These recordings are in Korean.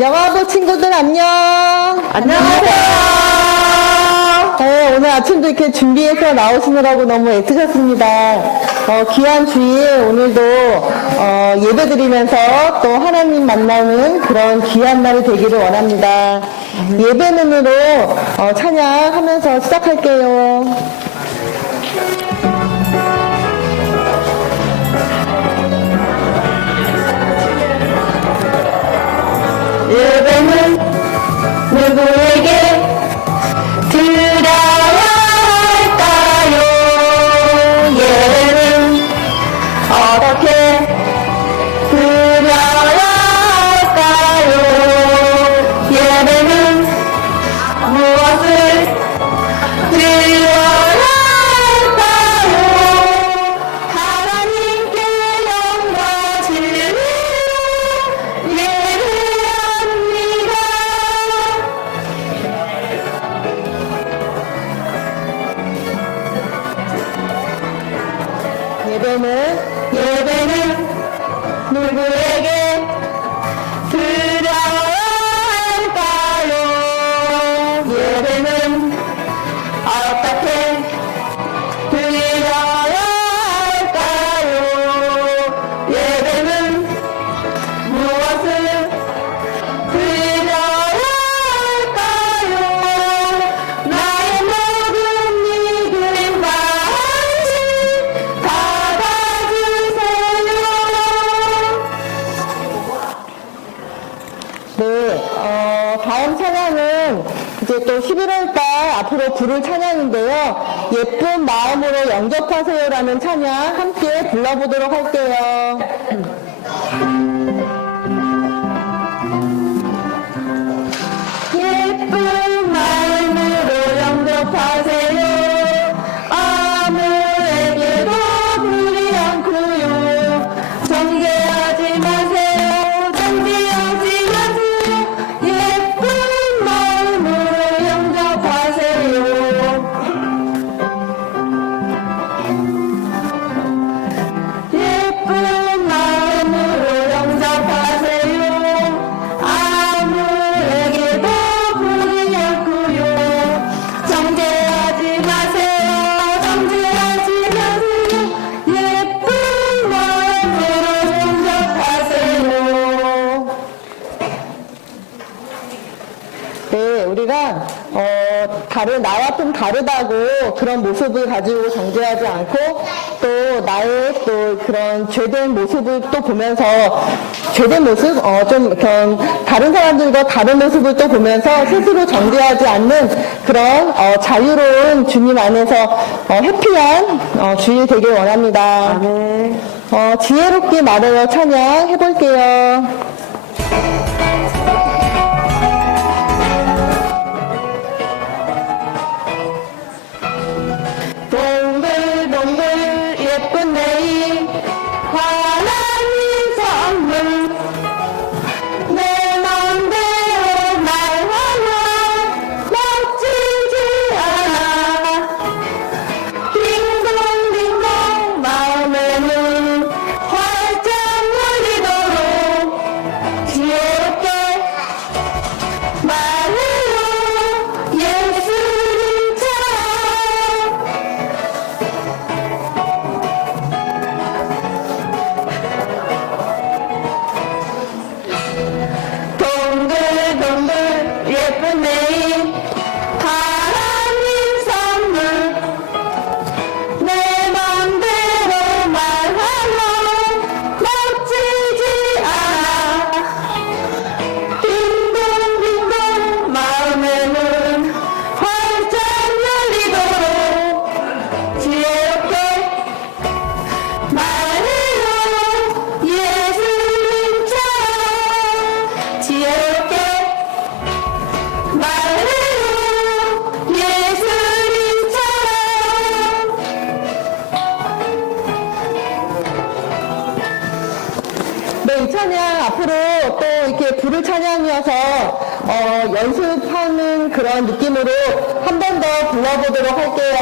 영화부 친구들 안녕. 안녕하세요. 오늘 아침도 이렇게 준비해서 나오시느라고 너무 애쓰셨습니다. 귀한 주일 오늘도 예배 드리면서 또 하나님 만나는 그런 귀한 날이 되기를 원합니다. 예배는으로 찬양하면서 시작할게요. 예배는 누구에게 드려야 할까요? 예배는 어떻게 드려야 할까요? 예배는 무엇을 드려야 할까요? 하나님께 영과 진리로 예배합니다. 예배는 누구에게 드려야 할까요? 예배는 어떻게 드려야 할까요? 예배는 무엇을 드려야 할까요? 나의 모든 믿음 반지 받아주세요. 네, 다음 찬양은 이제 또 11월달 앞으로 부를 찬양인데요. 예쁜 마음으로 영접하세요라는 찬양 함께 불러보도록 할게요. 예쁜 마음으로 영접하세요. 아무에게도 불리않고요. 정죄하지 마세요. 정죄하지 마세요. 예쁜 마음으로 영접하세요. 예쁜 마음으로 영접하세요. 아무에게도 불리않고요. 정죄하지 마세요. 정죄하지 마세요. 예쁜 마음으로 영접하세요. 네, 우리가 나와 좀 다르다고 그런 모습을 가지고 정죄하지 않고 또 나의 또 그런 죄된 모습을 또 보면서 죄된 모습, 좀 그런 다른 사람들과 다른 모습을 또 보면서 스스로 정죄하지 않는 그런 자유로운 주님 안에서 해피한 주일 되길 원합니다. 지혜롭게 말해요 찬양 해볼게요. 동글동글 예쁜 내일 하나님 선물 내 맘대로 말하면 멋지지 않아 딩동딩동 마음에는 활짝 열리도록 지혜롭게 말해요 예수님처럼. 동글동글 예쁜 내일 하나님 선물 내 맘대로 말하면 멋지지 않아 딩동딩동 마음에는 활짝 열리도록 지혜롭게 말해요 예수님처럼. 지혜롭게 말해요 예수님처럼. 네, 이 찬양 앞으로 또 이렇게 부를 찬양이어서 연습하는 그런 느낌으로 한 번 더 불러보도록 할게요.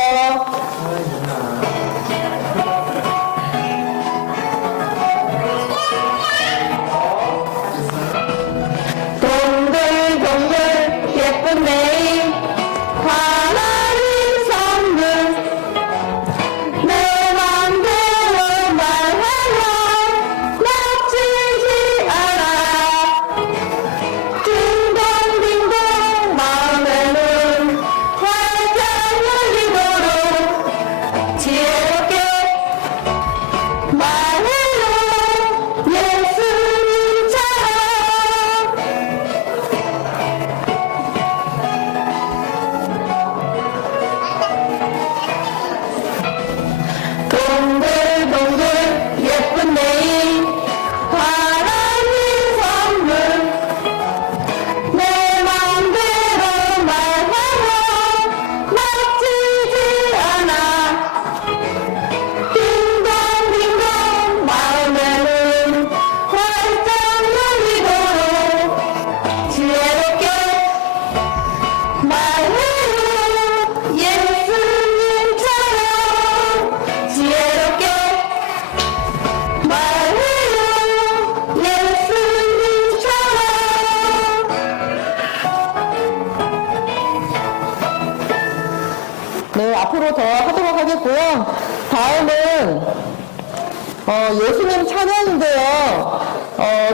예수님 찬양인데요.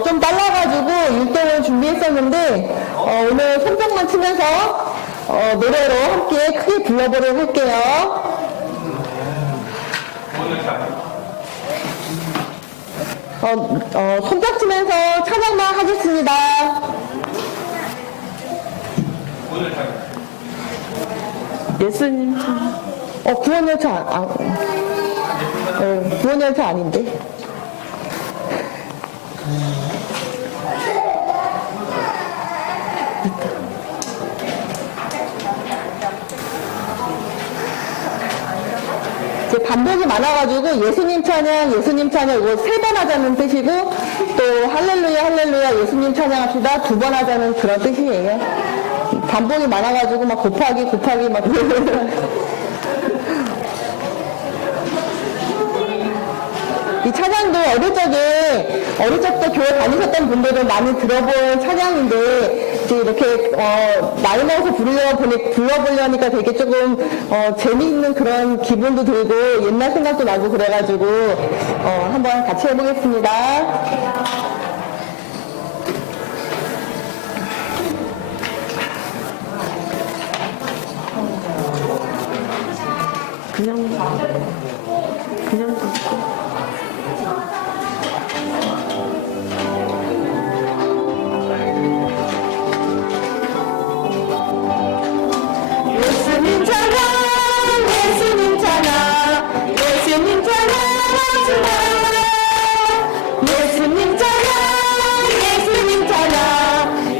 좀 빨라가지고 율동을 준비했었는데, 오늘 손뼉만 치면서, 노래로 함께 크게 불러보도록 할게요. 손뼉 치면서 찬양만 하겠습니다. 예수님 찬양. 구원열차, 구원열차 아닌데. 이제 반복이 많아가지고 예수님 찬양 이거 3번 하자는 뜻이고 또 할렐루야 할렐루야 예수님 찬양합시다 2번 하자는 그런 뜻이에요. 반복이 많아가지고 막 곱하기 막 이 찬양도 어릴 적부터 교회 다니셨던 분들은 많이 들어본 찬양인데 이제 이렇게 나이 먹어서 불러보려니까 되게 조금 재미있는 그런 기분도 들고 옛날 생각도 나고 그래가지고 한번 같이 해보겠습니다. 그냥 예수님 찬양 예수님 찬양 예수님 찬양합시다 예수님 찬양 예수님 찬양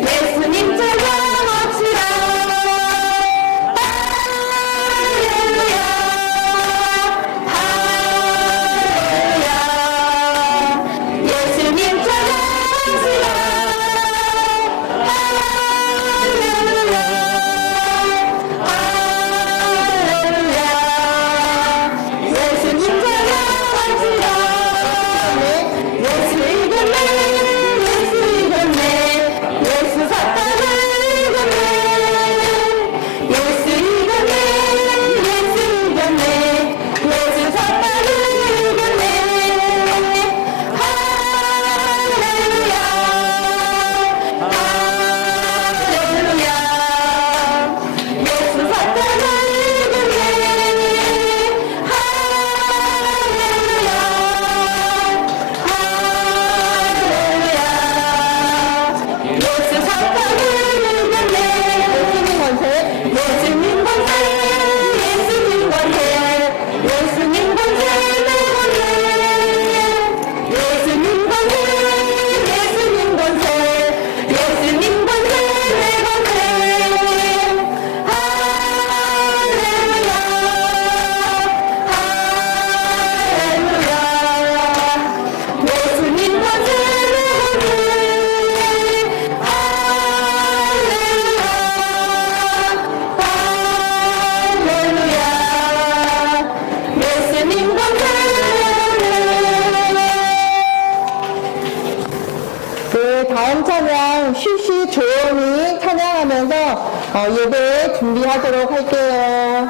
예수님 찬양합시다 할렐루야 할렐루야 예수님 찬양합시다 다음 찬양 쉬쉬 조용히 찬양하면서 예배 준비하도록 할게요.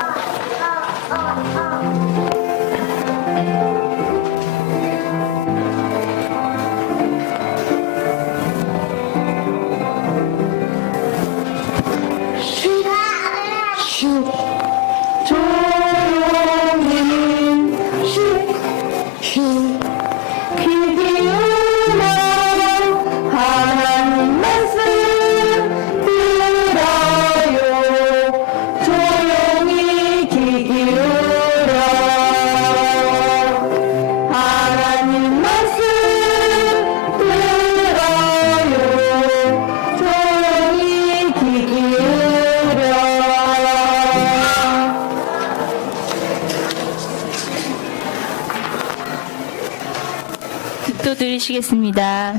또 들으시겠습니다.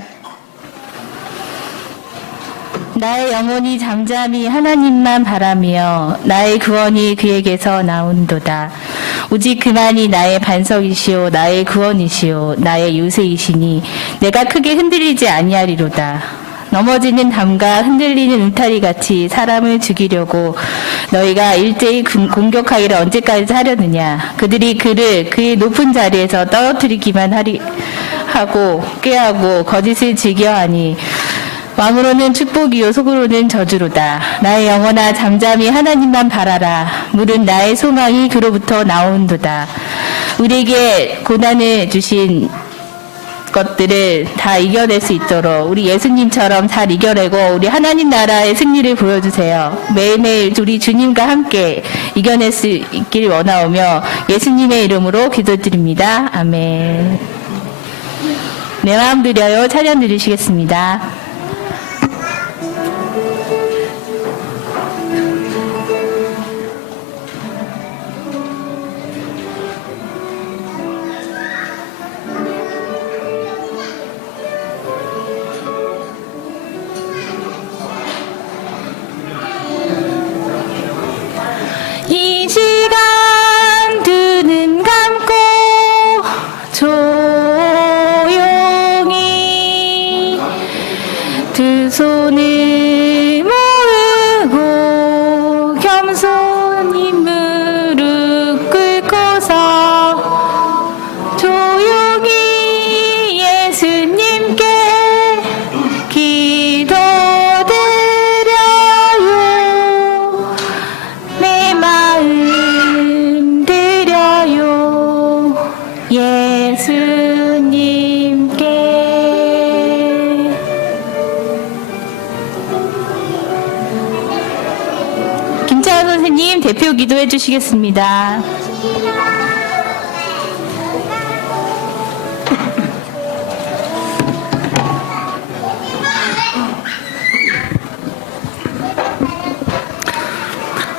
나의 영혼이 잠잠히 하나님만 바라며 나의 구원이 그에게서 나온도다. 오직 그만이 나의 반석이시오 나의 구원이시오 나의 요새이시니 내가 크게 흔들리지 아니하리로다. 넘어지는 담과 흔들리는 울타리 같이 사람을 죽이려고 너희가 일제히 공격하기를 언제까지 하려느냐. 그들이 그를 그의 높은 자리에서 떨어뜨리기만 하고 꾀하고 거짓을 즐겨하니 마음으로는 축복이요 속으로는 저주로다. 나의 영혼아 잠잠히 하나님만 바라라. 물은 나의 소망이 그로부터 나온도다. 우리에게 고난을 주신 것들을 다 이겨낼 수 있도록 우리 예수님처럼 잘 이겨내고 우리 하나님 나라의 승리를 보여주세요. 매일매일 우리 주님과 함께 이겨낼 수 있기를 원하오며 예수님의 이름으로 기도드립니다. 아멘. 내 마음 드려요. 찬양 드리시겠습니다. 이 시간 두 눈 감고 조용히 두 손을 모으고 겸손히 무릎 꿇고서 조용히 예수님께 기도드려요. 내 마음 드려요. 예수님께. 김차현 선생님 대표 기도해 주시겠습니다.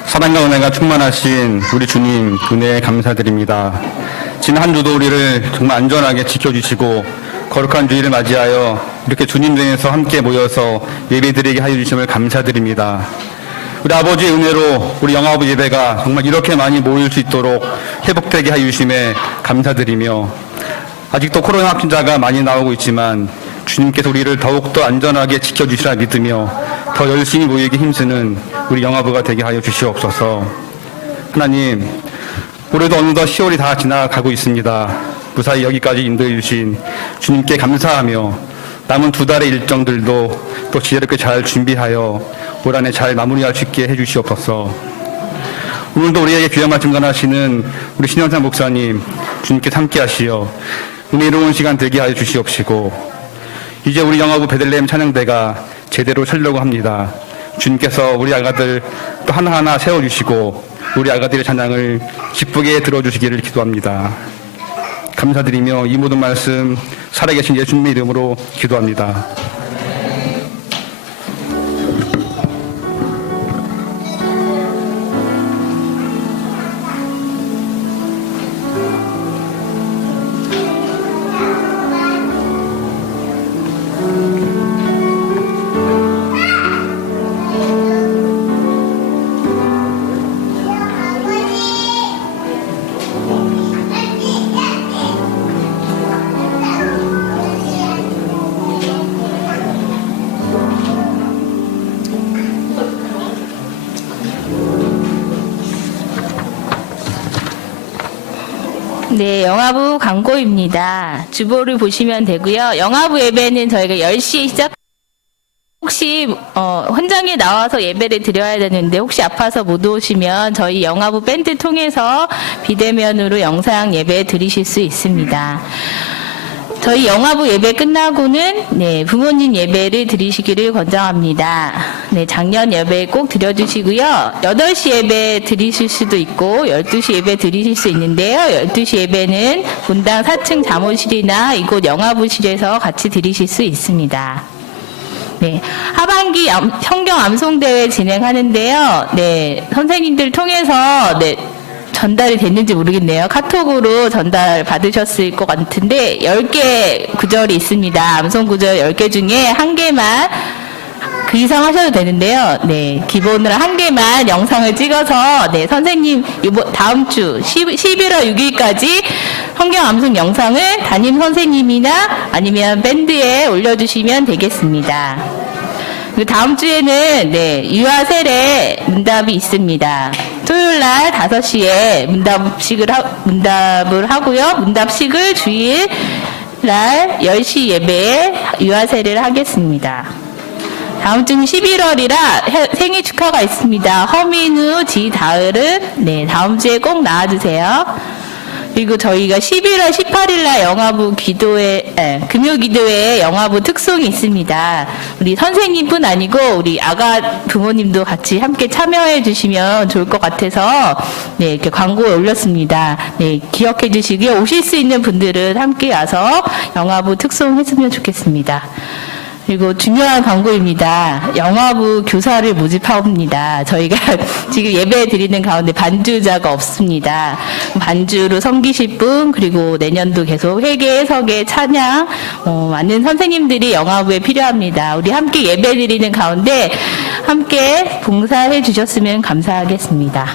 사랑과 은혜가 충만하신 우리 주님 은혜에 감사드립니다. 지난 한 주도 우리를 정말 안전하게 지켜주시고 거룩한 주일을 맞이하여 이렇게 주님 등에서 함께 모여서 예배드리게 하여 주심을 감사드립니다. 우리 아버지의 은혜로 우리 영화부 예배가 정말 이렇게 많이 모일 수 있도록 회복되게 하여 주심에 감사드리며 아직도 코로나 확진자가 많이 나오고 있지만 주님께서 우리를 더욱더 안전하게 지켜주시라 믿으며 더 열심히 모이기 힘쓰는 우리 영화부가 되게 하여 주시옵소서. 하나님, 올해도 어느덧 10월이 다 지나가고 있습니다. 무사히 여기까지 인도해 주신 주님께 감사하며 남은 2달의 일정들도 또 지혜롭게 잘 준비하여 올 한해 잘 마무리할 수 있게 해주시옵소서. 오늘도 우리에게 귀한 말씀 전하시는 우리 신현상 목사님 주님께 함께 하시어 은혜로운 시간 되게 하여 주시옵시고 이제 우리 영화부 베들레헴 찬양대가 제대로 서려고 합니다. 주님께서 우리 아가들 또 하나하나 세워주시고 우리 아가들의 찬양을 기쁘게 들어주시기를 기도합니다. 감사드리며 이 모든 말씀 살아계신 예수님의 이름으로 기도합니다. 네, 영화부 광고입니다. 주보를 보시면 되고요. 영화부 예배는 저희가 10시에 시작. 혹시 현장에 나와서 예배를 드려야 되는데 혹시 아파서 못 오시면 저희 영화부 밴드 통해서 비대면으로 영상 예배 드리실 수 있습니다. 저희 영화부 예배 끝나고는 부모님 예배를 드리시기를 권장합니다. 작년 예배 꼭 드려주시고요. 8시 예배 드리실 수도 있고 12시 예배 드리실 수 있는데요. 12시 예배는 본당 4층 잠옷실이나 이곳 영화부실에서 같이 드리실 수 있습니다. 하반기 성경 암송대회 진행하는데요. 선생님들 통해서 전달이 됐는지 모르겠네요. 카톡으로 전달 받으셨을 것 같은데 10개 구절이 있습니다. 암송 구절 10개 중에 1개만 그 이상 하셔도 되는데요. 기본으로 1개만 영상을 찍어서 선생님 다음 주 11월 6일까지 성경 암송 영상을 담임 선생님이나 아니면 밴드에 올려주시면 되겠습니다. 그 다음 주에는 유아세례 문답이 있습니다. 토요일 날 5시에 문답을 하고요. 문답식을 주일 날 10시 예배에 유아세례를 하겠습니다. 다음 주는 11월이라 생일 축하가 있습니다. 허민우, 지다을은 다음 주에 꼭 나와주세요. 그리고 저희가 11월 18일 날 영화부 금요 기도회에 영화부 특송이 있습니다. 우리 선생님뿐 아니고 우리 아가 부모님도 같이 함께 참여해 주시면 좋을 것 같아서 이렇게 광고에 올렸습니다. 기억해 주시고요. 오실 수 있는 분들은 함께 와서 영화부 특송 했으면 좋겠습니다. 그리고 중요한 광고입니다. 영화부 교사를 모집합니다. 저희가 지금 예배 드리는 가운데 반주자가 없습니다. 반주로 섬기실 분, 그리고 내년도 계속 회계, 서계, 찬양, 많은 선생님들이 영화부에 필요합니다. 우리 함께 예배 드리는 가운데 함께 봉사해 주셨으면 감사하겠습니다.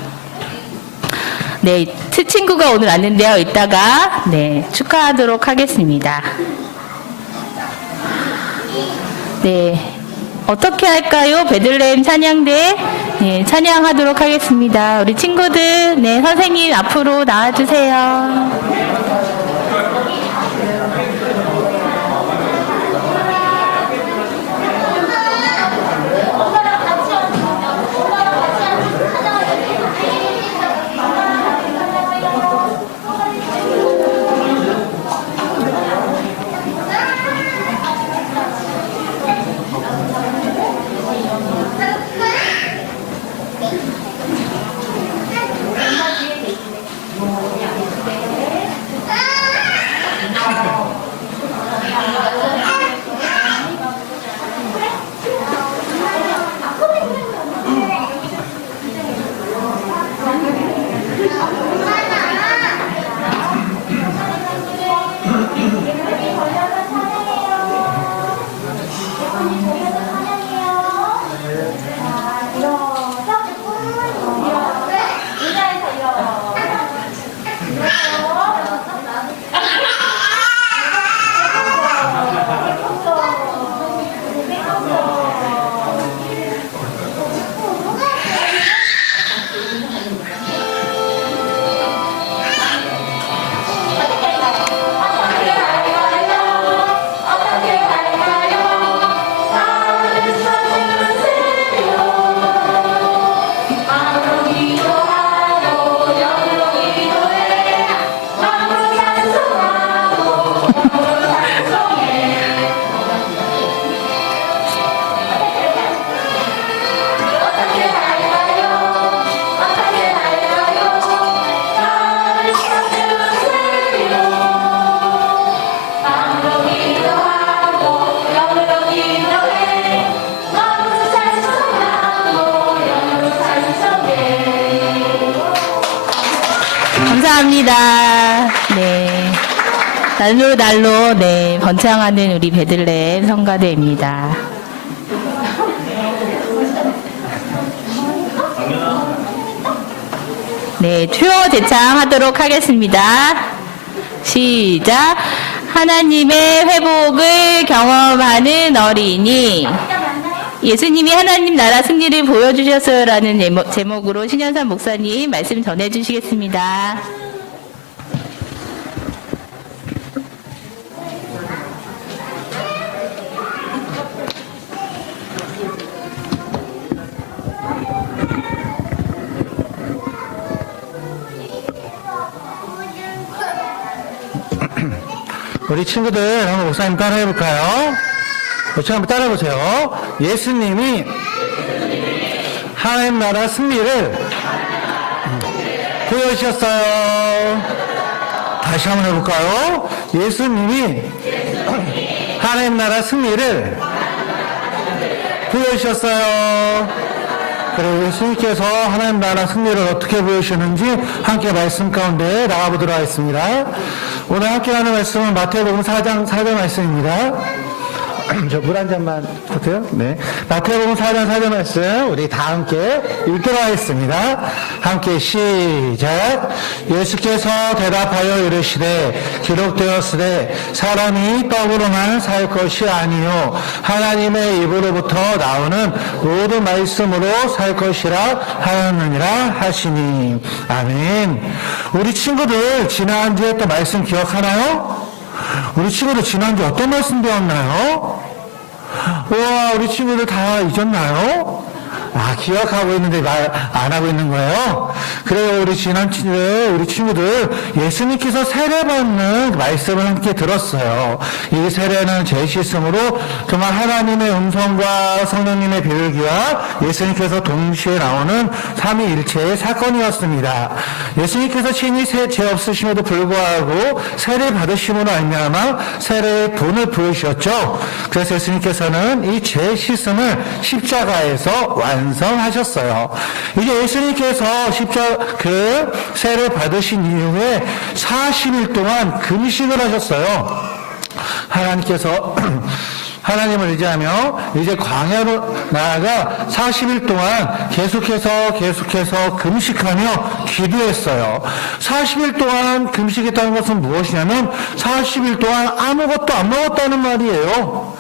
친구가 오늘 왔는데요. 이따가 축하하도록 하겠습니다. 어떻게 할까요? 베들레헴 찬양대 찬양하도록 하겠습니다. 우리 친구들, 선생님 앞으로 나와주세요. 감사합니다. 날로 번창하는 우리 베들레헴 성가대입니다. 투어 제창하도록 하겠습니다. 시작. 하나님의 회복을 경험하는 어린이. 예수님이 하나님 나라 승리를 보여주셨어요라는 제목으로 신현삼 목사님 말씀 전해주시겠습니다. 우리 친구들 한번 목사님 따라 해볼까요? 목사님 한번 따라 해보세요. 예수님이 하나님 나라 승리를 보여주셨어요. 다시 한번 해볼까요? 예수님이 하나님 나라 승리를 보여주셨어요. 그리고 예수님께서 하나님 나라 승리를 어떻게 보여주시는지 함께 말씀 가운데 나가보도록 하겠습니다. 오늘 함께 하는 말씀은 마태복음 4장 말씀입니다. 저 물 한 잔만 부탁해요. 네. 마태복음 4장 4절 말씀 우리 다 함께 읽도록 하겠습니다. 함께 시작. 예수께서 대답하여 이르시되 기록되었으되 사람이 떡으로만 살 것이 아니요 하나님의 입으로부터 나오는 모든 말씀으로 살 것이라 하였느니라 하시니. 아멘. 우리 친구들 지난주에 했던 말씀 기억하나요? 우리 친구들 지난주 어떤 말씀 배웠나요? 우와, 우리 친구들 다 잊었나요? 기억하고 있는데 말 안 하고 있는 거예요? 그래요, 우리 우리 친구들, 예수님께서 세례받는 말씀을 함께 들었어요. 이 세례는 제시씀으로 정말 하나님의 음성과 성령님의 비율기와 예수님께서 동시에 나오는 삼위일체의 사건이었습니다. 예수님께서 친히 죄 없으심에도 불구하고 세례 받으심으로 알미암아 세례의 본을 부으셨죠. 그래서 예수님께서는 이 제시씀을 십자가에서 완성하셨어요. 이제 예수님께서 세례 받으신 이후에 40일 동안 금식을 하셨어요. 하나님께서 하나님을 의지하며 이제 광야로 나아가 40일 동안 계속해서 금식하며 기도했어요. 40일 동안 금식했다는 것은 무엇이냐면 40일 동안 아무것도 안 먹었다는 말이에요.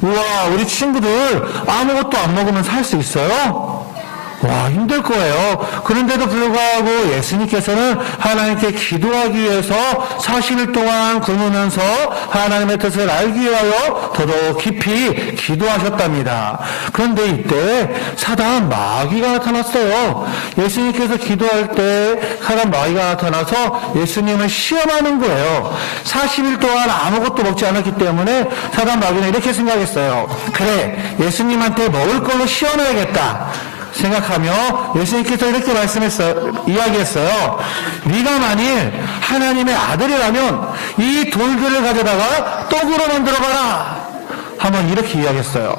우와, 우리 친구들 아무것도 안 먹으면 살 수 있어요? 와, 힘들 거예요. 그런데도 불구하고 예수님께서는 하나님께 기도하기 위해서 40일 동안 굶으면서 하나님의 뜻을 알기 위하여 더더욱 깊이 기도하셨답니다. 그런데 이때 사단 마귀가 나타났어요. 예수님께서 기도할 때 사단 마귀가 나타나서 예수님을 시험하는 거예요. 40일 동안 아무것도 먹지 않았기 때문에 사단 마귀는 이렇게 생각했어요. 그래, 예수님한테 먹을 걸로 시험해야겠다 생각하며 예수님께서 이렇게 이야기했어요. 네가 만일 하나님의 아들이라면 이 돌들을 가져다가 떡으로 만들어봐라. 한번 이렇게 이야기했어요.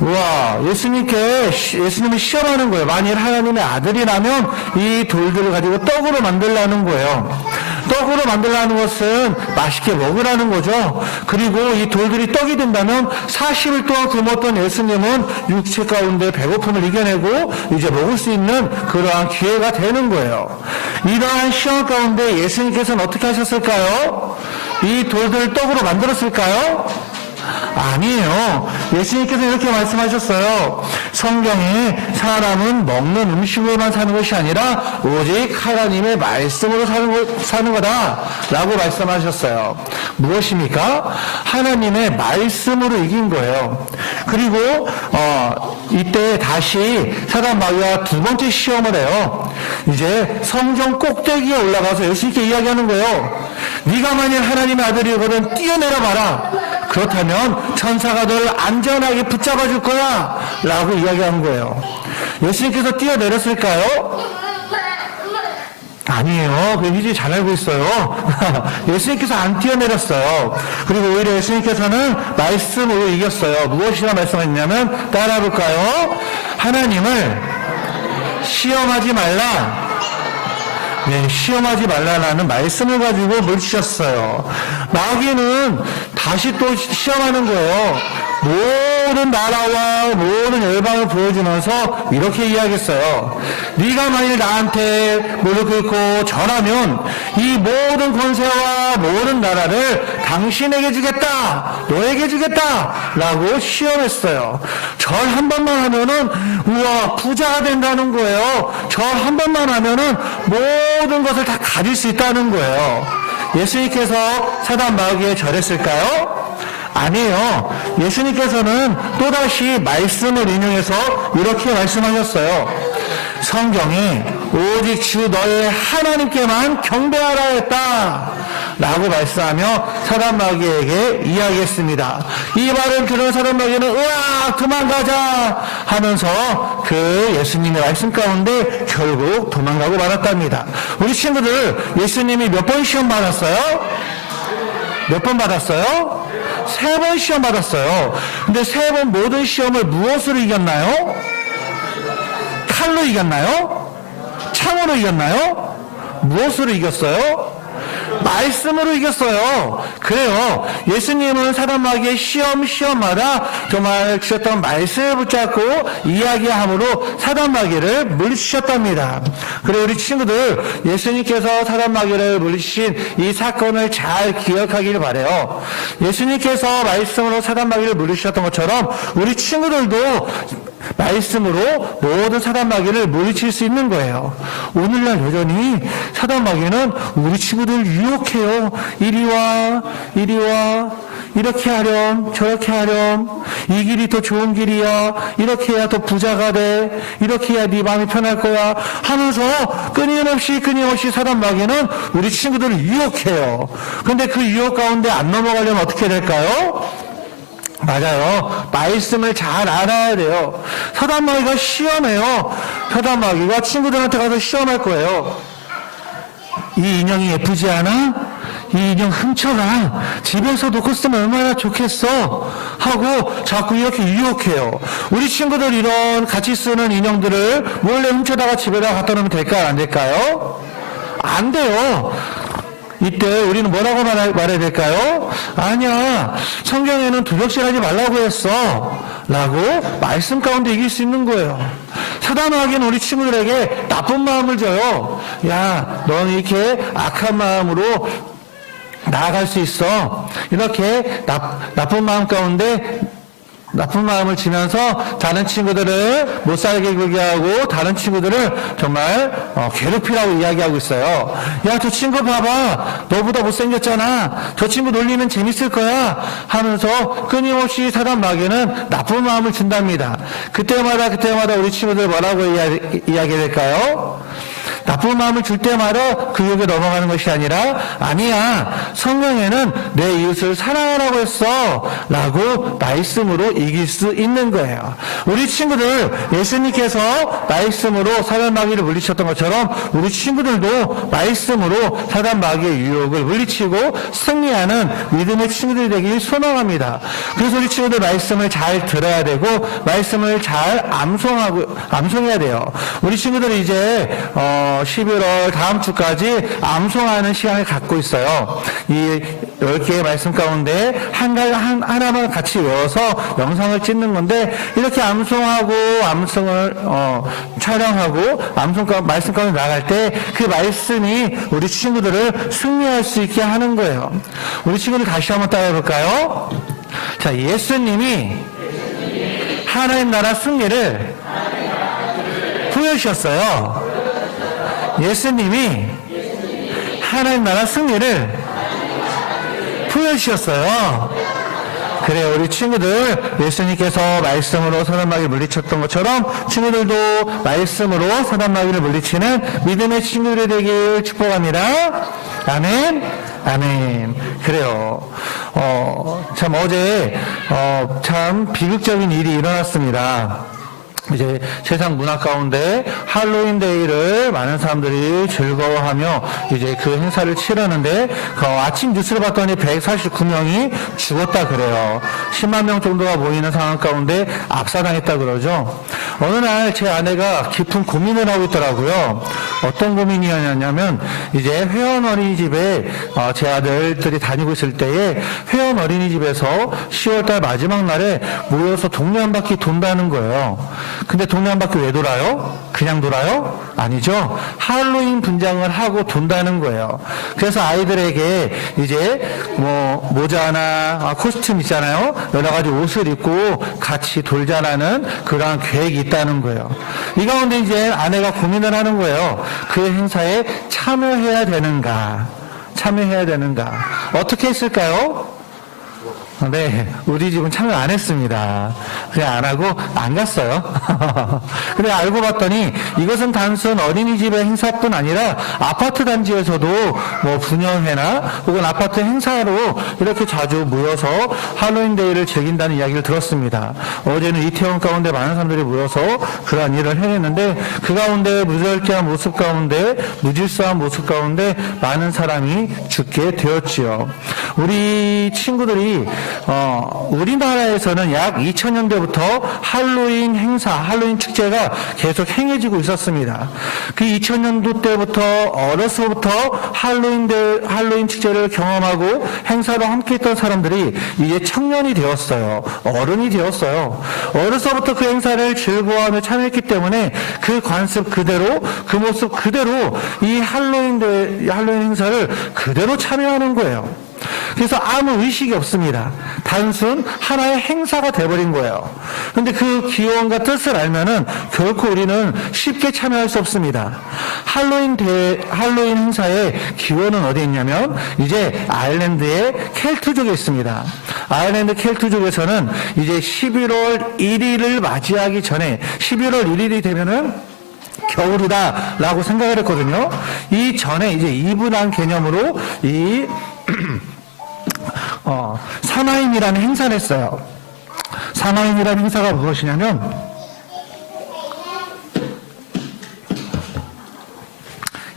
우와, 예수님을 시험하는 거예요. 만일 하나님의 아들이라면 이 돌들을 가지고 떡으로 만들라는 거예요. 떡으로 만들라는 것은 맛있게 먹으라는 거죠. 그리고 이 돌들이 떡이 된다면 40일 동안 굶었던 예수님은 육체 가운데 배고픔을 이겨내고 이제 먹을 수 있는 그러한 기회가 되는 거예요. 이러한 시험 가운데 예수님께서는 어떻게 하셨을까요? 이 돌들을 떡으로 만들었을까요? 아니에요. 예수님께서 이렇게 말씀하셨어요. 성경에 사람은 먹는 음식으로만 사는 것이 아니라 오직 하나님의 말씀으로 사는 거다 라고 말씀하셨어요. 무엇입니까? 하나님의 말씀으로 이긴 거예요. 그리고 이때 다시 사단 마귀가 두 번째 시험을 해요. 이제 성전 꼭대기에 올라가서 예수님께 이야기하는 거예요. 네가 만일 하나님의 아들이거든 뛰어내려 봐라. 그렇다면 천사가 너를 안전하게 붙잡아 줄 거야 라고 이야기한 거예요. 예수님께서 뛰어내렸을까요? 아니에요. 그 희지 잘 알고 있어요. 예수님께서 안 뛰어내렸어요. 그리고 오히려 예수님께서는 말씀으로 이겼어요. 무엇이라 말씀했냐면 따라 볼까요? 하나님을 시험하지 말라. 네, 시험하지 말라라는 말씀을 가지고 물리쳤어요. 마귀는 다시 또 시험하는 거예요. 모든 나라와 모든 열방을 보여주면서 이렇게 이야기했어요. 네가 만일 나한테 무릎 꿇고 절하면 이 모든 권세와 모든 나라를 당신에게 주겠다, 너에게 주겠다 라고 시험했어요. 절 한 번만 하면은 우와 부자가 된다는 거예요. 절 한 번만 하면은 모든 것을 다 가질 수 있다는 거예요. 예수님께서 사단 마귀에 절했을까요? 아니에요. 예수님께서는 또다시 말씀을 인용해서 이렇게 말씀하셨어요. 성경에 오직 주 너의 하나님께만 경배하라 했다 라고 말씀하며 사단 마귀에게 이야기했습니다. 이 말을 들은 사단 마귀는 으악 도망가자 하면서 그 예수님의 말씀 가운데 결국 도망가고 말았답니다. 우리 친구들 예수님이 몇 번 시험 받았어요? 몇 번 받았어요? 3번 시험 받았어요. 근데 3번 모든 시험을 무엇으로 이겼나요? 칼로 이겼나요? 창으로 이겼나요? 무엇으로 이겼어요? 말씀으로 이겼어요. 그래요. 예수님은 사단마귀의 시험마다 정말 주셨던 말씀을 붙잡고 이야기함으로 사단마귀를 물리치셨답니다. 그래 우리 친구들 예수님께서 사단마귀를 물리치신 이 사건을 잘 기억하길 바래요. 예수님께서 말씀으로 사단마귀를 물리치셨던 것처럼 우리 친구들도 말씀으로 모든 사단마귀를 물리칠 수 있는 거예요. 오늘날 여전히 사단마귀는 우리 친구들 유혹해요. 이리 와, 이리 와. 이렇게 하렴, 저렇게 하렴. 이 길이 더 좋은 길이야. 이렇게 해야 더 부자가 돼. 이렇게 해야 네 마음이 편할 거야. 하면서 끊임없이 사단마귀는 우리 친구들을 유혹해요. 근데 그 유혹 가운데 안 넘어가려면 어떻게 될까요? 맞아요. 말씀을 잘 알아야 돼요. 사단마귀가 시험해요. 사단마귀가 친구들한테 가서 시험할 거예요. 이 인형이 예쁘지 않아? 이 인형 훔쳐가. 집에서 놓고 쓰면 얼마나 좋겠어. 하고 자꾸 이렇게 유혹해요. 우리 친구들 이런 같이 쓰는 인형들을 몰래 훔쳐다가 집에다 갖다 놓으면 될까요? 안 될까요? 안 돼요. 이때 우리는 뭐라고 말해야 될까요? 아니야, 성경에는 도적질하지 말라고 했어 라고 말씀 가운데 이길 수 있는 거예요. 사단마귀는 우리 친구들에게 나쁜 마음을 줘요. 야, 넌 이렇게 악한 마음으로 나아갈 수 있어. 이렇게 나쁜 마음 가운데 나쁜 마음을 지면서 다른 친구들을 못 살게 굴게 하고 다른 친구들을 정말 괴롭히라고 이야기하고 있어요. 야, 저 친구 봐봐. 너보다 못생겼잖아. 저 친구 놀리면 재밌을 거야. 하면서 끊임없이 사단마귀는 나쁜 마음을 준답니다. 그때마다 우리 친구들 뭐라고 이야기할까요? 나쁜 마음을 줄 때마다 그 유혹에 넘어가는 것이 아니라 아니야, 성경에는 내 이웃을 사랑하라고 했어 라고 말씀으로 이길 수 있는 거예요. 우리 친구들 예수님께서 말씀으로 사단마귀를 물리쳤던 것처럼 우리 친구들도 말씀으로 사단마귀의 유혹을 물리치고 승리하는 믿음의 친구들이 되길 소망합니다. 그래서 우리 친구들 말씀을 잘 들어야 되고 말씀을 잘 암송해야 돼요. 우리 친구들이 이제 11월 다음 주까지 암송하는 시간을 갖고 있어요. 이 10개의 말씀 가운데 하나만 같이 외워서 영상을 찍는 건데 이렇게 암송하고 암송을 촬영하고 말씀 가운데 나갈 때 그 말씀이 우리 친구들을 승리할 수 있게 하는 거예요. 우리 친구들 다시 한번 따라해 볼까요? 자, 예수님이 하나님 나라 승리를 보여주셨어요. 예수님이 하나님 나라 승리를 보여주셨어요. 그래요. 우리 친구들 예수님께서 말씀으로 사단마귀를 물리쳤던 것처럼 친구들도 말씀으로 사단마귀를 물리치는 믿음의 친구들이 되길 축복합니다. 아멘. 아멘. 그래요. 참 어제 참 비극적인 일이 일어났습니다. 이제 세상 문화 가운데 할로윈 데이를 많은 사람들이 즐거워하며 이제 그 행사를 치르는데 아침 뉴스를 봤더니 149명이 죽었다 그래요. 10만 명 정도가 모이는 상황 가운데 압사당했다 그러죠. 어느 날 제 아내가 깊은 고민을 하고 있더라고요. 어떤 고민이었냐면 이제 회원 어린이집에 제 아들들이 다니고 있을 때에 회원 어린이집에서 10월달 마지막 날에 모여서 동네 한 바퀴 돈다는 거예요. 근데 동네 한 바퀴 왜 돌아요? 그냥 돌아요? 아니죠. 할로윈 분장을 하고 돈다는 거예요. 그래서 아이들에게 이제 뭐 모자나 코스튬 있잖아요. 여러 가지 옷을 입고 같이 돌자라는 그러한 계획이 있다는 거예요. 이 가운데 이제 아내가 고민을 하는 거예요. 그 행사에 참여해야 되는가? 어떻게 했을까요? 네, 우리 집은 참여 안 했습니다. 그냥 안 하고 안 갔어요. 근데 알고 봤더니 이것은 단순 어린이집의 행사뿐 아니라 아파트 단지에서도 뭐 분녀회나 혹은 아파트 행사로 이렇게 자주 모여서 할로윈 데이를 즐긴다는 이야기를 들었습니다. 어제는 이태원 가운데 많은 사람들이 모여서 그러한 일을 해냈는데 그 가운데 무절제한 모습 가운데 무질서한 모습 가운데 많은 사람이 죽게 되었지요. 우리 친구들이 우리나라에서는 약 2000년대부터 할로윈 행사, 할로윈 축제가 계속 행해지고 있었습니다. 그 2000년도 때부터 어려서부터 할로윈 축제를 경험하고 행사로 함께했던 사람들이 이제 청년이 되었어요. 어른이 되었어요. 어려서부터 그 행사를 즐거워하며 참여했기 때문에 그 관습 그대로, 그 모습 그대로 이 할로윈 행사를 그대로 참여하는 거예요. 그래서 아무 의식이 없습니다. 단순 하나의 행사가 돼버린 거예요. 그런데 그 기원과 뜻을 알면은 결코 우리는 쉽게 참여할 수 없습니다. 할로윈 행사의 기원은 어디 있냐면 이제 아일랜드의 켈트족에 있습니다. 아일랜드 켈트족에서는 이제 11월 1일을 맞이하기 전에 11월 1일이 되면은 겨울이다라고 생각을 했거든요. 이 전에 이제 이분한 개념으로 이 사마임이라는 행사를 했어요. 사마임이라는 행사가 무엇이냐면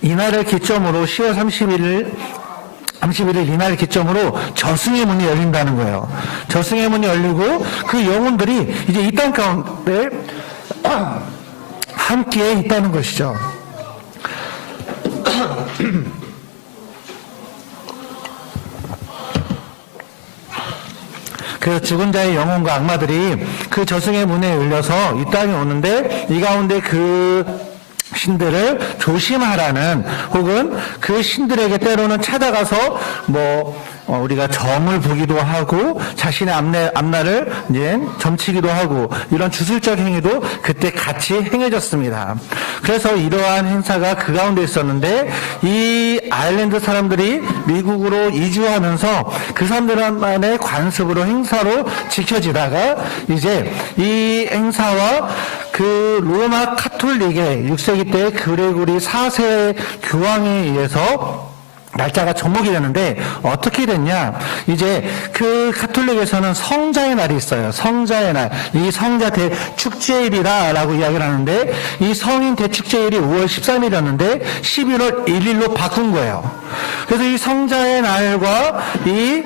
이날을 기점으로 10월 31일 이날을 기점으로 저승의 문이 열린다는 거예요. 저승의 문이 열리고 그 영혼들이 이제 이 땅 가운데 함께 있다는 것이죠. 그래서 죽은 자의 영혼과 악마들이 그 저승의 문에 열려서 이 땅에 오는데 이 가운데 그 신들을 조심하라는 혹은 그 신들에게 때로는 찾아가서 우리가 점을 보기도 하고 자신의 앞날을 이제 점치기도 하고 이런 주술적 행위도 그때 같이 행해졌습니다. 그래서 이러한 행사가 그 가운데 있었는데 이 아일랜드 사람들이 미국으로 이주하면서 그 사람들만의 관습으로 행사로 지켜지다가 이제 이 행사와 그 로마 카톨릭의 6세기 때 그레고리 4세 교황에 의해서 날짜가 접목이 되는데 어떻게 됐냐? 이제 그 카톨릭에서는 성자의 날이 있어요. 성자의 날. 이 성자 대축제일이라고 이야기를 하는데 이 성인 대축제일이 5월 13일이었는데 11월 1일로 바꾼 거예요. 그래서 이 성자의 날과 이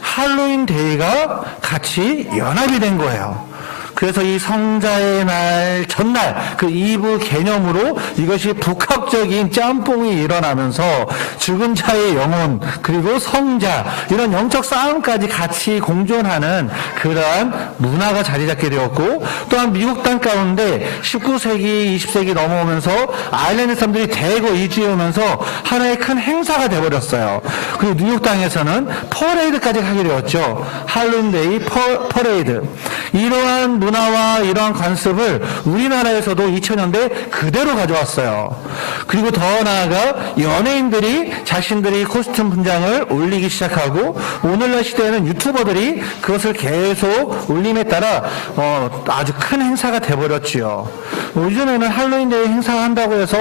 할로윈 데이가 같이 연합이 된 거예요. 그래서 이 성자의 날 전날 그 이브 개념으로 이것이 복합적인 짬뽕이 일어나면서 죽은 자의 영혼 그리고 성자 이런 영적 싸움까지 같이 공존하는 그러한 문화가 자리 잡게 되었고 또한 미국 땅 가운데 19세기 20세기 넘어오면서 아일랜드 사람들이 대거 이주해 오면서 하나의 큰 행사가 돼버렸어요. 그리고 뉴욕 땅에서는 퍼레이드까지 하게 되었죠. 할로윈데이 퍼레이드. 이러한 문화와 이러한 관습을 우리나라에서도 2000년대 그대로 가져왔어요. 그리고 더 나아가 연예인들이 자신들이 코스튬 분장을 올리기 시작하고 오늘날 시대에는 유튜버들이 그것을 계속 올림에 따라 아주 큰 행사가 돼버렸지요. 요즘에는 할로윈데이 행사한다고 해서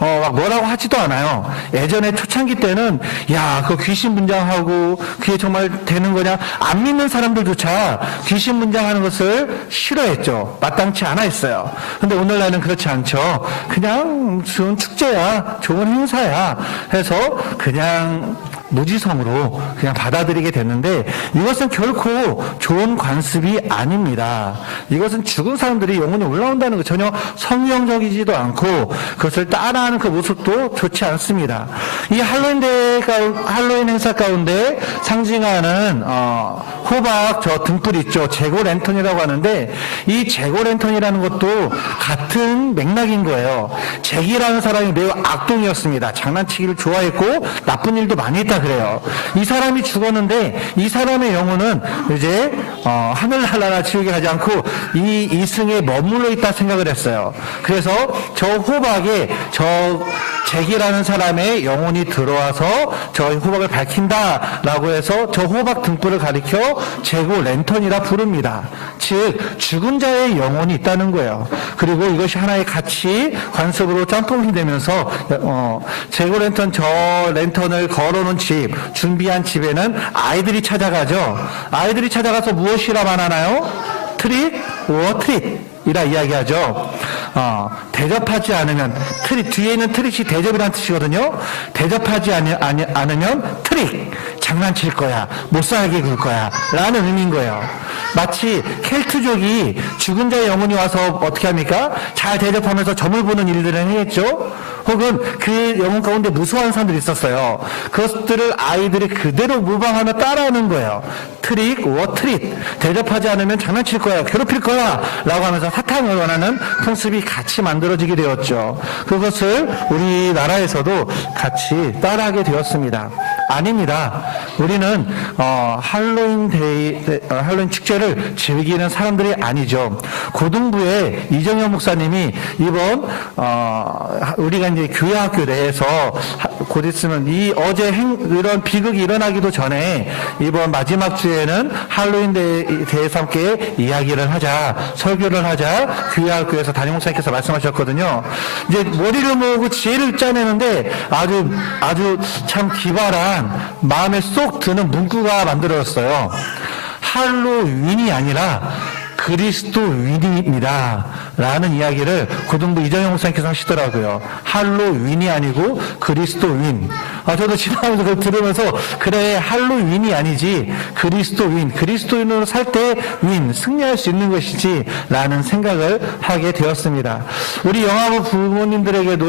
막 뭐라고 하지도 않아요. 예전에 초창기 때는 야, 그 귀신 분장하고 그게 정말 되는 거냐? 안 믿는 사람들조차 귀신 분장하는 것을 싫어했죠. 마땅치 않아 했어요. 근데 오늘날은 그렇지 않죠. 그냥 좋은 축제야, 좋은 행사야 해서 그냥 무지성으로 그냥 받아들이게 됐는데 이것은 결코 좋은 관습이 아닙니다. 이것은 죽은 사람들이 영혼이 올라온다는 거 전혀 성경적이지도 않고 그것을 따라하는 그 모습도 좋지 않습니다. 이 할로윈 행사 가운데 상징하는 호박 저 등불 있죠. 재고 랜턴이라고 하는데 이 재고 랜턴이라는 것도 같은 맥락인 거예요. 잭이라는 사람이 매우 악동이었습니다. 장난치기를 좋아했고 나쁜 일도 많이 했다 그래요. 이 사람이 죽었는데 이 사람의 영혼은 이제 하늘나라 지옥에 가지 않고 이 이승에 머물러 있다 생각을 했어요. 그래서 저 호박에 저 잭이라는 사람의 영혼이 들어와서 저 호박을 밝힌다라고 해서 저 호박 등불을 가리켜 재고 랜턴이라 부릅니다. 즉 죽은 자의 영혼이 있다는 거예요. 그리고 이것이 하나의 가치 관습으로 짬뽕이 되면서 재고 랜턴 저 랜턴을 걸어놓은 집 준비한 집에는 아이들이 찾아가죠. 아이들이 찾아가서 무엇이라 말하나요? 트릭 오어 트릿 이라 이야기하죠. 대접하지 않으면 트릭, 뒤에 있는 트릭이 대접이라는 뜻이거든요. 대접하지 않으면 트릭, 장난칠 거야, 못 살게 굴 거야 라는 의미인 거예요. 마치 켈트족이 죽은 자의 영혼이 와서 어떻게 합니까? 잘 대접하면서 점을 보는 일들을 했죠. 혹은 그 영혼 가운데 무서워하는 사람들이 있었어요. 그것들을 아이들이 그대로 모방하며 따라하는 거예요. 트릭, 트릿. 대접하지 않으면 장난칠 거야, 괴롭힐 거야 라고 하면서 사탕을 원하는 풍습이 같이 만들어지게 되었죠. 그것을 우리나라에서도 같이 따라하게 되었습니다. 아닙니다. 우리는 할로윈 축제를 즐기는 사람들이 아니죠. 고등부의 이정현 목사님이 이번 우리가 이제 교회학교 내에서 곧 있으면 어제 이런 비극이 일어나기도 전에 이번 마지막 주에는 할로윈 대해서 함께 이야기를 하자, 설교를 하자, 교회학교에서 담임 목사님께서 말씀하셨거든요. 이제 머리를 모으고 지혜를 짜내는데 아주 참 기발한 마음에 쏙 드는 문구가 만들어졌어요. 할로윈이 아니라 그리스도윈입니다 라는 이야기를 고등부 이정영 목사님께서 하시더라고요. 할로윈이 아니고 그리스도윈. 저도 지나가면서 그걸 들으면서 그래, 할로윈이 아니지 그리스도윈, 그리스도인으로 살 때 윈, 승리할 수 있는 것이지 라는 생각을 하게 되었습니다. 우리 영화부 부모님들에게도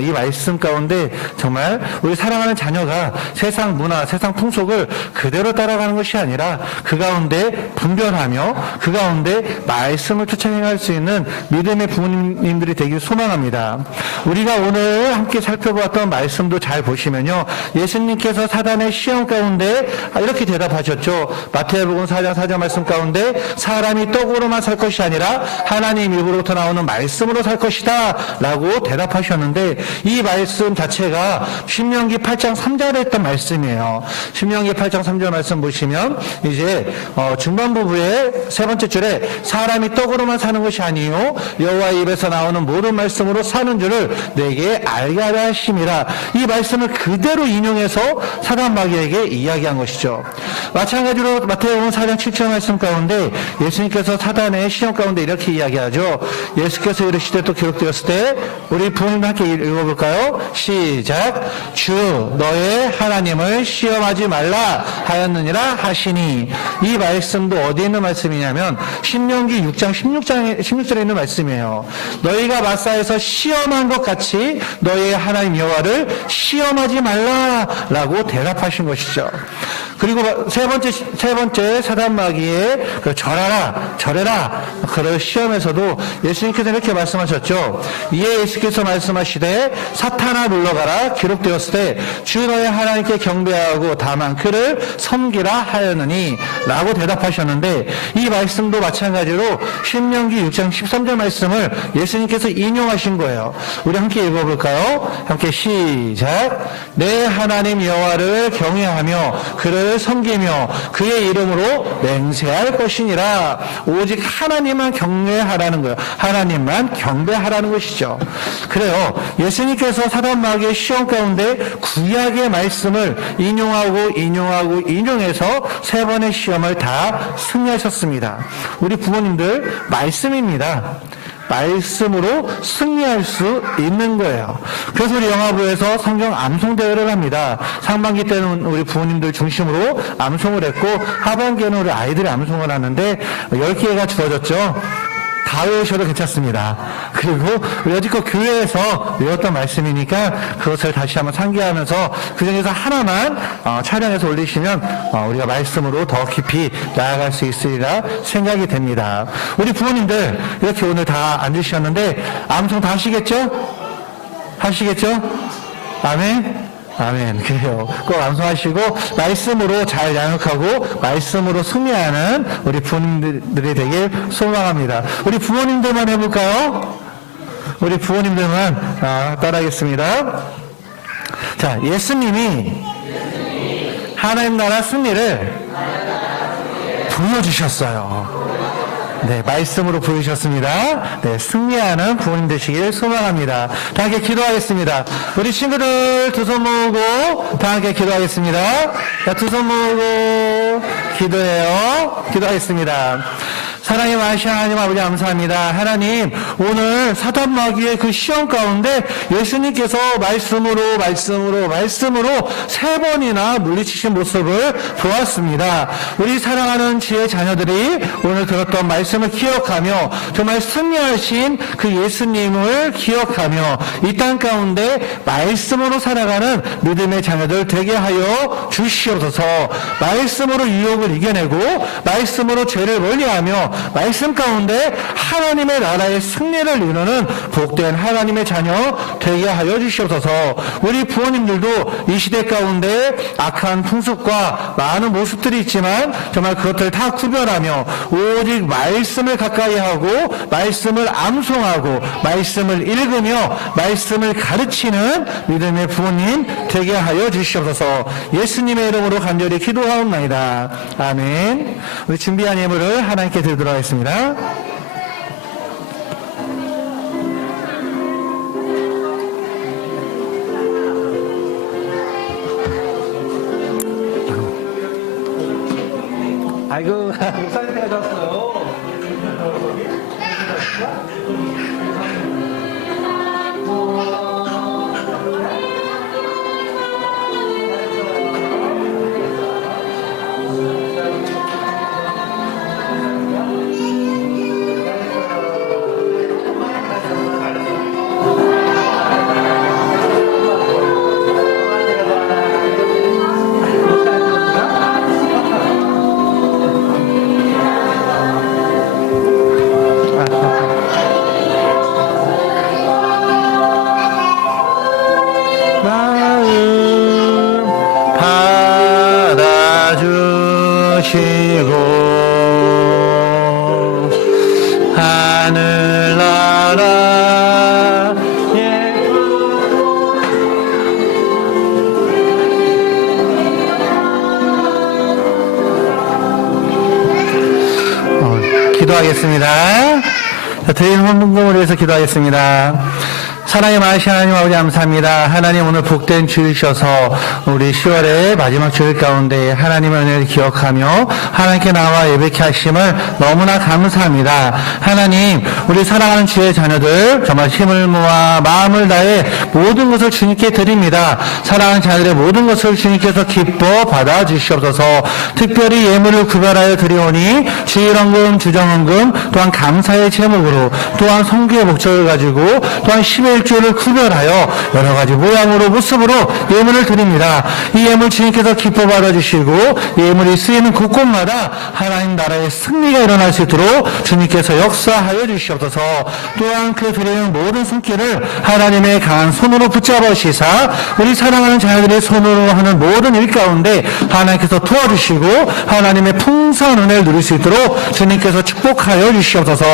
이 말씀 가운데 정말 우리 사랑하는 자녀가 세상 문화, 세상 풍속을 그대로 따라가는 것이 아니라 그 가운데 분별하며 그 가운데 말씀을 쫓아행할 수 있는 믿음의 부모님들이 되길 소망합니다. 우리가 오늘 함께 살펴보았던 말씀도 잘 보시면요, 예수님께서 사단의 시험 가운데 이렇게 대답하셨죠. 마태복음 4장 4절 말씀 가운데 사람이 떡으로만 살 것이 아니라 하나님 입으로부터 나오는 말씀으로 살 것이다 라고 대답하셨는데, 이 말씀 자체가 신명기 8장 3절에 했던 말씀이에요. 신명기 8장 3절 말씀 보시면 이제 중반부부의 세 번째 줄에 사람이 떡으로만 사는 것이 아니요 여호와의 입에서 나오는 모든 말씀으로 사는 줄을 내게 알게 하려 하심이라. 이 말씀을 그대로 인용해서 사단 마귀에게 이야기한 것이죠. 마찬가지로 마태복음 4장 7절 말씀 가운데 예수님께서 사단의 시험 가운데 이렇게 이야기하죠. 예수께서 이르시되 또 기록되었을 때, 우리 부모님과 함께 읽어볼까요? 시작. 주 너의 하나님을 시험하지 말라 하였느니라 하시니. 이 말씀도 어디에 있는 말씀이냐면 신명기 6장 16절에 있는 말씀이에요. 너희가 마사에서 시험한 것 같이 너희의 하나님 여호와를 시험하지 말라라고 대답하신 것이죠. 그리고 세 번째 사단 마귀의 그 절해라 그런 시험에서도 예수님께서 이렇게 말씀하셨죠. 이에 예수께서 말씀하시되 사탄아 물러가라, 기록되었을 때 주 너의 하나님께 경배하고 다만 그를 섬기라 하였느니 라고 대답하셨는데, 이 말씀도 마찬가지로 신명기 6장 13절 말씀을 예수님께서 인용하신 거예요. 우리 함께 읽어볼까요? 함께 시작. 내 하나님 여호와를 경외하며 그를 섬기며 그의 이름으로 맹세할 것이니라. 오직 하나님만 경외하라는 거예요. 하나님만 경배하라는 것이죠. 그래요. 예수님께서 사단 마귀의 시험 가운데 구약의 말씀을 인용해서 세 번의 시험을 다 승리하셨습니다. 우리 부모님들, 말씀입니다. 말씀으로 승리할 수 있는 거예요. 그래서 우리 영화부에서 성경 암송 대회를 합니다. 상반기 때는 우리 부모님들 중심으로 암송을 했고, 하반기에는 우리 아이들이 암송을 하는데 10개가 주어졌죠. 다 외우셔도 괜찮습니다. 그리고 우리 여지껏 교회에서 외웠던 말씀이니까 그것을 다시 한번 상기하면서 그 중에서 하나만 촬영해서 올리시면 우리가 말씀으로 더 깊이 나아갈 수 있으리라 생각이 됩니다. 우리 부모님들 이렇게 오늘 다 앉으셨는데 암송 다 하시겠죠? 하시겠죠? 아멘? 아멘. 그래요. 꼭 암송하시고 말씀으로 잘 양육하고 말씀으로 승리하는 우리 부모님들이 되길 소망합니다. 우리 부모님들만 해볼까요? 우리 부모님들만 따라하겠습니다. 자, 예수님이 하나님 나라 승리를 보여주셨어요. 네, 말씀으로 보여주셨습니다. 네, 승리하는 부모님 되시길 소망합니다. 다 함께 기도하겠습니다. 우리 친구들 두 손 모으고 다 함께 기도하겠습니다. 자, 두 손 모으고 기도해요. 기도하겠습니다. 사랑의 많으신 하나님 아버지 감사합니다. 하나님 오늘 사단 마귀의 그 시험 가운데 예수님께서 말씀으로 3번이나 물리치신 모습을 보았습니다. 우리 사랑하는 지혜 자녀들이 오늘 들었던 말씀을 기억하며 정말 승리하신 그 예수님을 기억하며 이 땅 가운데 말씀으로 살아가는 믿음의 자녀들 되게 하여 주시옵소서. 말씀으로 유혹을 이겨내고 말씀으로 죄를 멀리하며 말씀 가운데 하나님의 나라의 승리를 이루는 복된 하나님의 자녀 되게 하여 주시옵소서. 우리 부모님들도 이 시대 가운데 악한 풍습과 많은 모습들이 있지만 정말 그것들 다 구별하며 오직 말씀을 가까이 하고 말씀을 암송하고 말씀을 읽으며 말씀을 가르치는 믿음의 부모님 되게 하여 주시옵소서. 예수님의 이름으로 간절히 기도하옵나이다. 아멘. 우리 준비한 예물을 하나님께 드리도록 하겠습니다. 아이고, 목사님까지 왔어요. 하늘나라 기도하겠습니다. 드리는 헌금을 위해서 기도하겠습니다. 사랑의 많으신 하나님 아버지 감사합니다. 하나님 오늘 복된 주이셔서 우리 10월의 마지막 주일 가운데 하나님의 은혜를 기억하며 하나님께 나와 예배케 하심을 너무나 감사합니다. 하나님 우리 사랑하는 주의 자녀들 정말 힘을 모아 마음을 다해 모든 것을 주님께 드립니다. 사랑하는 자녀들의 모든 것을 주님께서 기뻐 받아주시옵소서. 특별히 예물을 구별하여 드리오니 주일헌금 주정헌금 또한 감사의 제목으로 또한 성교의 목적을 가지고 또한 11조를 구별하여 여러 가지 모양으로 모습으로 예물을 드립니다. 이 예물 주님께서 기뻐 받아주시고 예물이 쓰이는 곳곳마다 하나님 나라의 승리가 일어날 수 있도록 주님께서 역사하여 주시옵소서. 또한 그 드리는 모든 손길을 하나님의 강한 손으로 붙잡으시사 우리 사랑하는 자녀들의 손으로 하는 모든 일 가운데 하나님께서 도와주시고 하나님의 풍성한 은혜를 누릴 수 있도록 주님께서 축복하여 주시옵소서.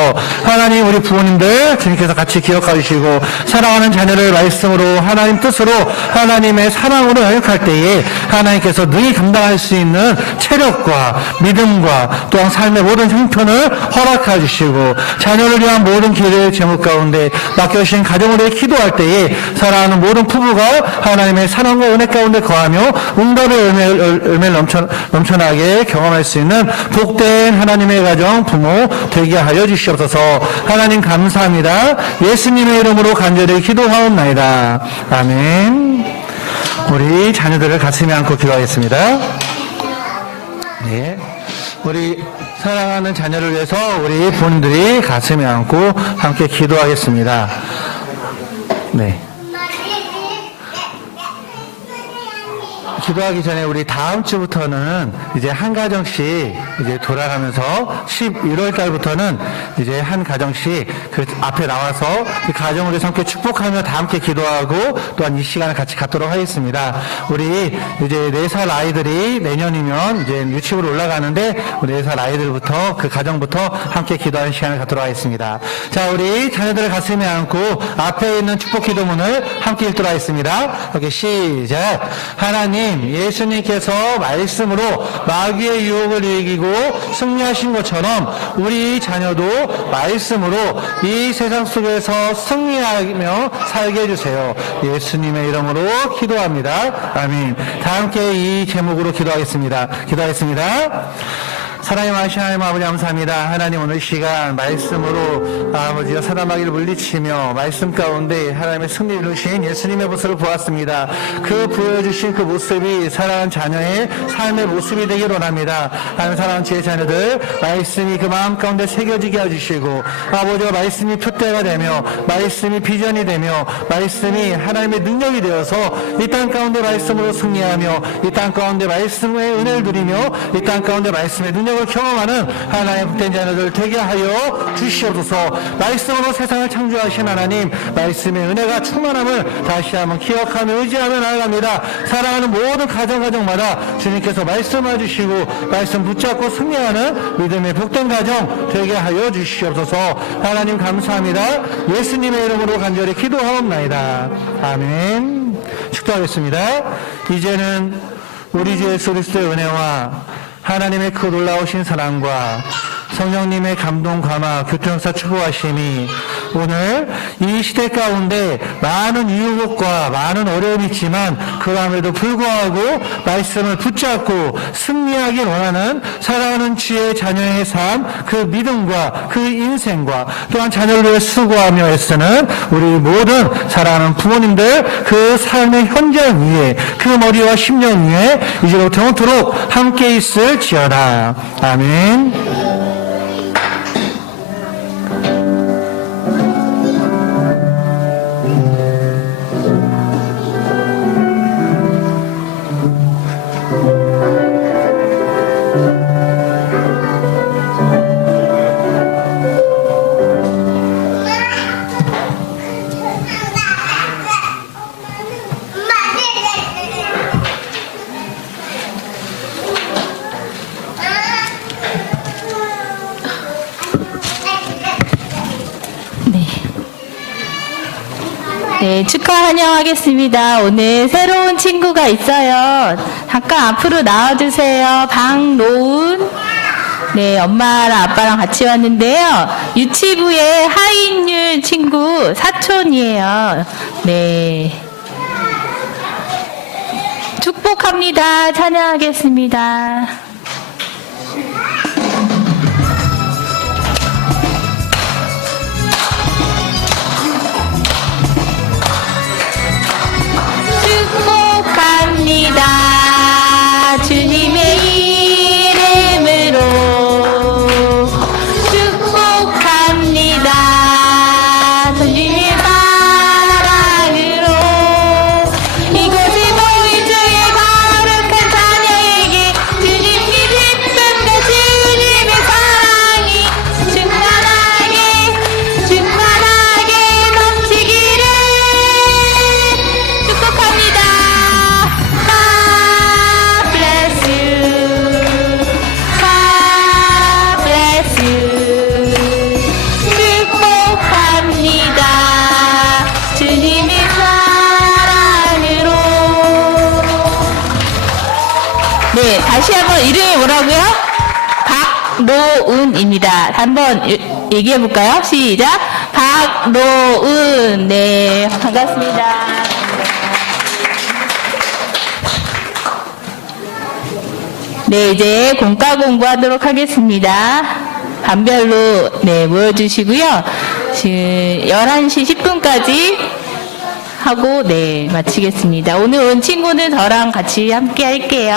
하나님 우리 부모님들 주님께서 같이 기억하여 주시고 사랑하는 자녀를 말씀으로 하나님 뜻으로 하나님의 사랑으로 영역할 때에 하나님께서 능히 감당할 수 있는 체력과 믿음과 또한 삶의 모든 형편을 허락해 주시고 자녀를 위한 모든 기도의 제목 가운데 맡겨주신 가정을 위해 기도할 때에 사랑하는 모든 부부가 하나님의 사랑과 은혜 가운데 거하며 응답의 열매를 넘쳐나게 경험할 수 있는 복된 하나님의 가정 부모 되게 하여 주시옵소서. 하나님 감사합니다. 예수님의 이름으로 간절히 기도하옵나이다. 아멘. 우리 자녀들을 가슴에 안고 기도하겠습니다. 네. 우리 사랑하는 자녀를 위해서 우리 부모님들이 가슴에 안고 함께 기도하겠습니다. 네. 기도하기 전에 우리 다음 주부터는 이제 한 가정씩 이제 돌아가면서 11월 달부터는 이제 한 가정씩 그 앞에 나와서 그 가정을 위해서 함께 축복하며 다 함께 기도하고 또한 이 시간을 같이 갖도록 하겠습니다. 우리 이제 4살 아이들이 내년이면 이제 유치부로 올라가는데 우리 4살 아이들부터 그 가정부터 함께 기도하는 시간을 갖도록 하겠습니다. 자, 우리 자녀들을 가슴에 안고 앞에 있는 축복 기도문을 함께 읽도록 하겠습니다. 이렇게 시작. 하나님 예수님께서 말씀으로 마귀의 유혹을 이기고 승리하신 것처럼 우리 자녀도 말씀으로 이 세상 속에서 승리하며 살게 해주세요. 예수님의 이름으로 기도합니다. 아멘. 다 함께 이 제목으로 기도하겠습니다. 사랑의 마신 하나님 아버지 감사합니다. 하나님 오늘 시간 말씀으로 아버지와 사단마귀를 물리치며 말씀 가운데 하나님의 승리를 이루신 예수님의 모습을 보았습니다. 그 보여주신 그 모습이 사랑하는 자녀의 삶의 모습이 되길 원합니다. 하나님 사랑하는 제 자녀들 말씀이 그 마음 가운데 새겨지게 해주시고 아버지와 말씀이 표대가 되며 말씀이 비전이 되며 말씀이 하나님의 능력이 되어서 이 땅 가운데 말씀으로 승리하며 이 땅 가운데 말씀의 은혜를 누리며 이 땅 가운데 말씀의 능력을 경험하는 하나님의 복된 자녀들 되게 하여 주시옵소서. 말씀으로 세상을 창조하신 하나님 말씀의 은혜가 충만함을 다시 한번 기억하며 의지하며 나아갑니다. 사랑하는 모든 가정마다 주님께서 말씀해 주시고 말씀 붙잡고 승리하는 믿음의 복된 가정 되게 하여 주시옵소서. 하나님 감사합니다. 예수님의 이름으로 간절히 기도하옵나이다. 아멘. 축도하겠습니다. 이제는 우리 주 예수 그리스도의 은혜와 하나님의 그 놀라우신 사랑과 성령님의 감동 감화 교통사 축복하심이 오늘 이 시대 가운데 많은 유혹과 많은 어려움이 있지만 그럼에도 불구하고 말씀을 붙잡고 승리하길 원하는 사랑하는 주의 자녀의 삶, 그 믿음과 그 인생과 또한 자녀를 위해 수고하며 애쓰는 우리 모든 사랑하는 부모님들 그 삶의 현장 위에 그 머리와 심령 위에 이제부터 영원토록 함께 있을지어다. 아멘. 네, 축하 환영하겠습니다. 오늘 새로운 친구가 있어요. 잠깐 앞으로 나와주세요. 박노은. 네, 엄마랑 아빠랑 같이 왔는데요. 유치부의 하인율 친구 사촌이에요. 네. 축복합니다. 찬양하겠습니다. 축복합니다. 주님의 이름으로 축복합니다. 주님의 사랑으로 이곳에 모인 주의 거룩한 자녀에게 주님이 기쁨과 주님의 사랑이 충만하게 넘치기를 축복합니다. God bless you. God bless you. 축복합니다. 주님의 사랑으로. 네, 다시 한번 이름이 뭐라고요? 박노은입니다. 한번 얘기해 볼까요? 시작. 박노은. 네, 반갑습니다. 네, 이제 공과 공부하도록 하겠습니다. 반별로 네, 모여주시고요. 지금 11시 10분까지 하고 네, 마치겠습니다. 오늘 온 친구는 저랑 같이 함께 할게요.